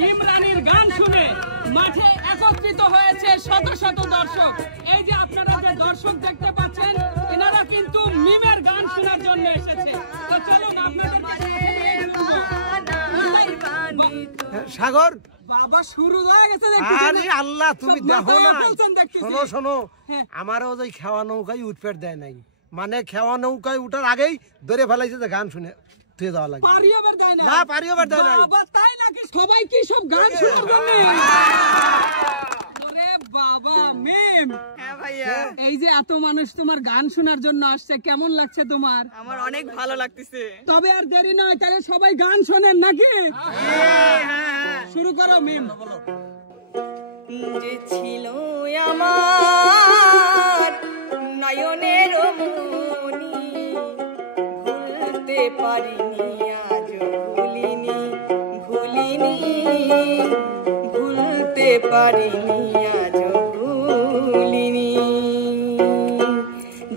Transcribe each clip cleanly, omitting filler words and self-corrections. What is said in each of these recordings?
মিম রানীর গান শুনে মাঠে একত্রিত হয়েছে শত শত দর্শক। এই যে আপনারা যে দর্শক দেখতে পাচ্ছেন, এনারা কিন্তু মিমের গান শোনার জন্য এসেছে। তো চলুন আপনাদের সাগর বাবা শুরু হয়ে গেছে। আরে আল্লাহ, তুমি দেখো না, শোনো শোনো, আমারও ওই খেওয়া নৌকায় উঠপেট দেয় নাই, মানে খেওয়া নৌকায় উঠার আগেই ধরে ফেলাইছে যে গান শুনে তুই যাওয়া লাগে। পারিওবার দেয় না, না পারিওবার দেয় না বাবা, তাই নাকি? সবাই কি সব গান শোনার জন্য? ওরে বাবা মিম, হ্যাঁ ভাইয়া, এই যে এত মানুষ তোমার গান শোনার জন্য আসছে, কেমন লাগছে তোমার? আমার অনেক ভালো লাগতেছে। তবে আর দেরি নয়, তাহলে সবাই গান শোনেন নাকি? শুরু করো মিম। যে ছিল আমার নয়নের মনি, ভুলতে পারিনি, আজ ভুলিনি, ভুলিনি, ভুলতে পারিনি, আজ ভুলিনি।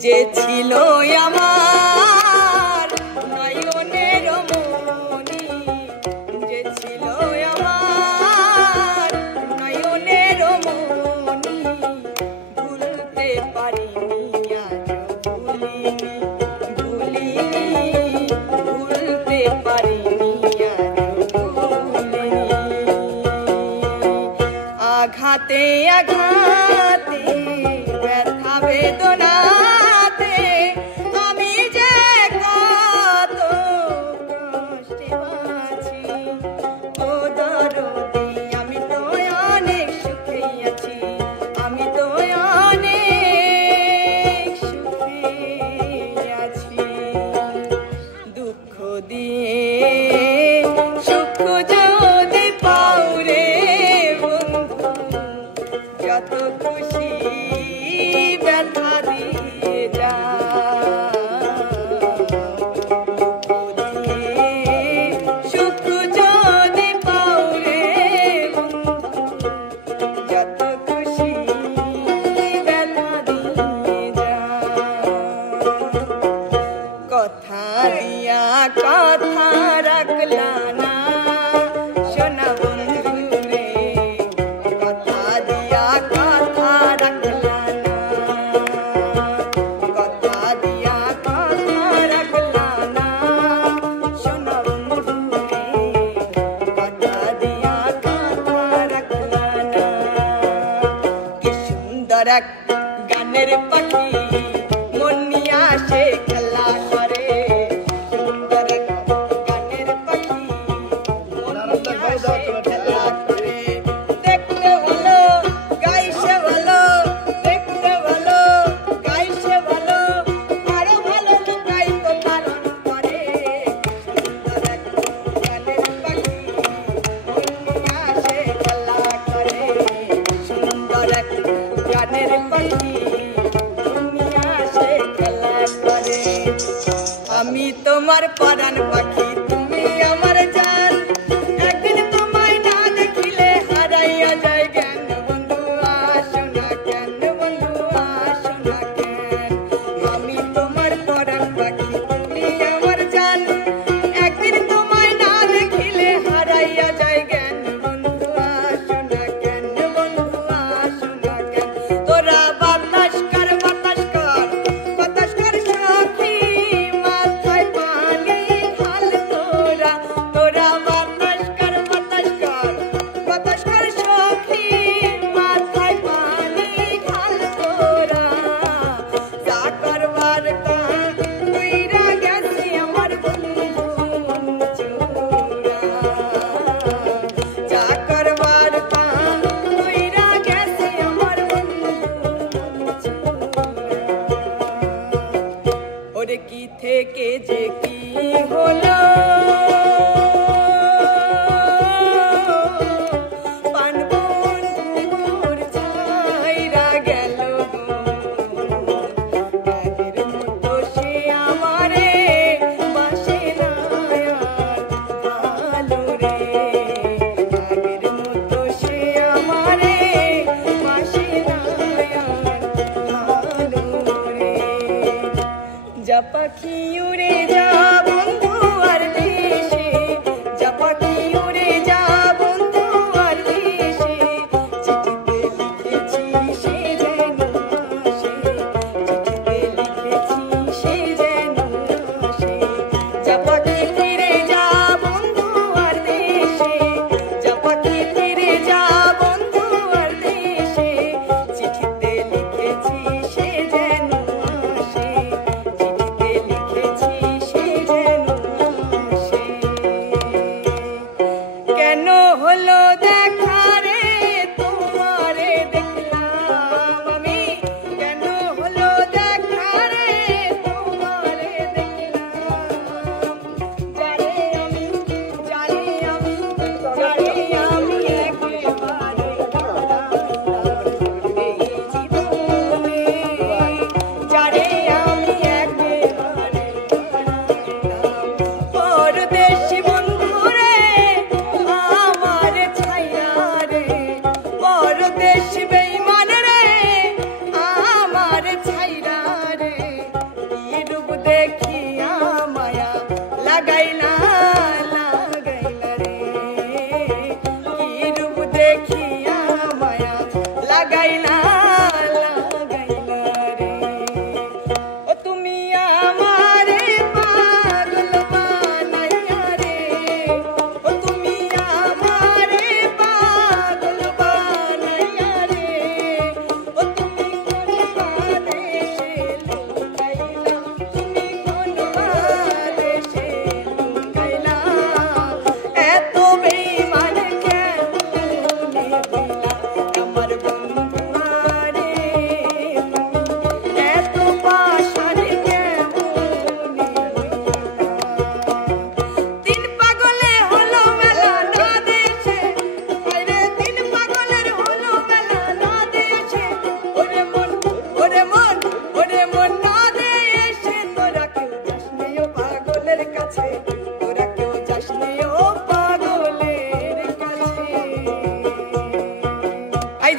যে ছিল আমার নয়নের মনি, যে ছিল আমার নয়নের মনি, ভুলতে পারিনি, আজ ভুলিনি, ভুলিনি, ভুলতে পারিনি, আজ ভুলিনি। আঘাতে আঘাতে ব্যথা বেদনাতে আমি যে কত কষ্টে আছি, ও দরদি আমি তো অনেক সুখে আছি, আমি তো অনেক সুখে আছি। দুঃখ দিয়ে সুখ যদি পাও রে বন্ধু, যত খুশি ব্যথা দিয়ে যা। সুখ যদি পাও রে বন্ধু, যত খুশি ব্যথা দিয়ে যা। কথা দিয়া কথা রাখলা না সোনা বন্ধু রে, কথা দিয়া কথা রাখলা না, কথা দিয়া কথা রাখলা না সোনা বন্ধু রে, কথা দিয়া কথা রাখলা না। কি সুন্দর এক গানের পাখি মন নিয়ে আসে খেলা করে, সুন্দর এক গানের পাখি মন নিয়ে আসে খেলা করে। দেখতে ভালো গাইছে ভালো, দেখতে ভালো গাইছে ভালো, আরো ভালো লুকাই তো পালন করে। সুন্দর এক গানের পাখি মন নিয়ে আসে খেলা করে, সুন্দর এক গানের পাখি মন নিয়ে আসে খেলা করে। আমি তোমার পরাণ পাখি, তুমি আমার জান, একদিন তোমায় না দেখিলে হারাইয়া যায় জ্ঞান। বন্ধু আসো না কেন, বন্ধু আসো না কেন, আমি তোমার পরাণ পাখি, তুমি আমার জান, একদিন তোমায় না দেখিলে হারাইয়া যায় জ্ঞান। বন্ধু আসো না কেন, বন্ধু আসো না কেন। তোরা বাতাস কর, বাতাস কর, বাতাস কর সখী, মাথায় পানি ঢাল তোরা। তোরা বাতাস কর, বাতাস কর, বাতাস কর সখী, মাথায় পানি ঢাল তোরা। যা করবার কাজ কইরা গেছে আমার বন্ধু মন চোরা।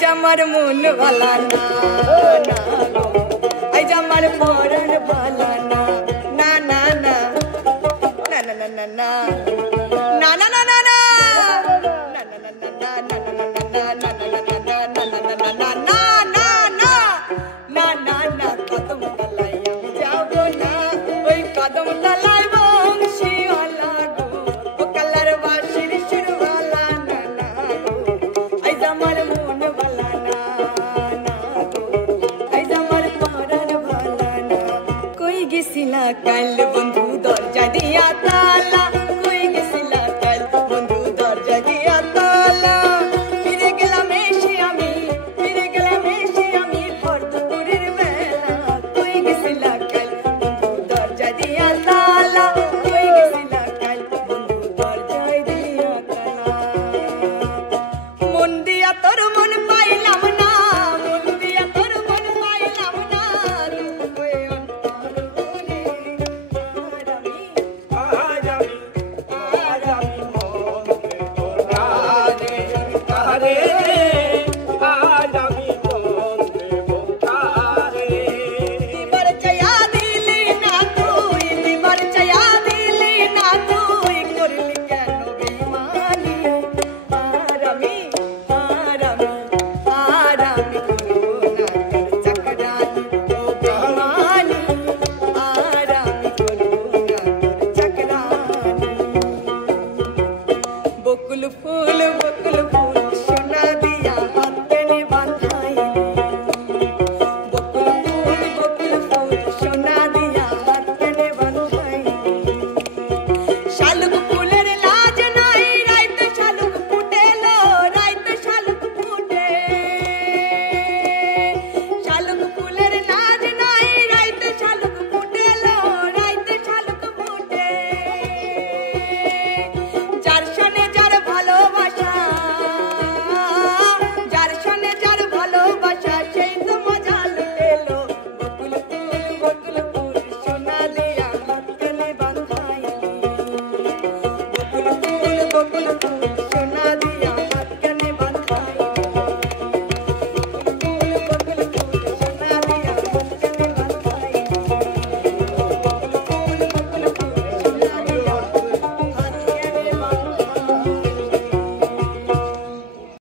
আজ আমার মন ভালা না না গো আজ আমার পরাণ ভালা না না না না না না না না না না না না না কাল বন্ধু দরজা দিয়া তালা কই গেছিলা কাল বন্ধু দরজা দিয়া তালা ফিরে গেলাম এসে আমি ভর দুপুরের বেলা কই গেছিলা কাল বন্ধু দরজা দিয়া তালা কই গেছিলা কাল বন্ধু দরজা দিয়া তালা মন দিয়া তোর মন পাইলাম না মন দিয়া তোর মন পাইলাম না বকুল ফুল সোনা দিয়া হাতে বাঁধাই বকুল ফুল সোনা দিয়া হাতে বাঁধাই শালুক ফুলের লাজ নাই রাইতে শালুক ফুটেলো রাইতে শালুক ফুটে শালুক ফুলের লাজ নাই রাইতে শালুক ফুটেলো রাইতে শালুক ফুটে যার সনে যার ভালোবাসা সেই তো মজা লুটেলো বকুল ফুল সোনা দিয়া হাতে বাঁধাই বকুল ফুল সোনা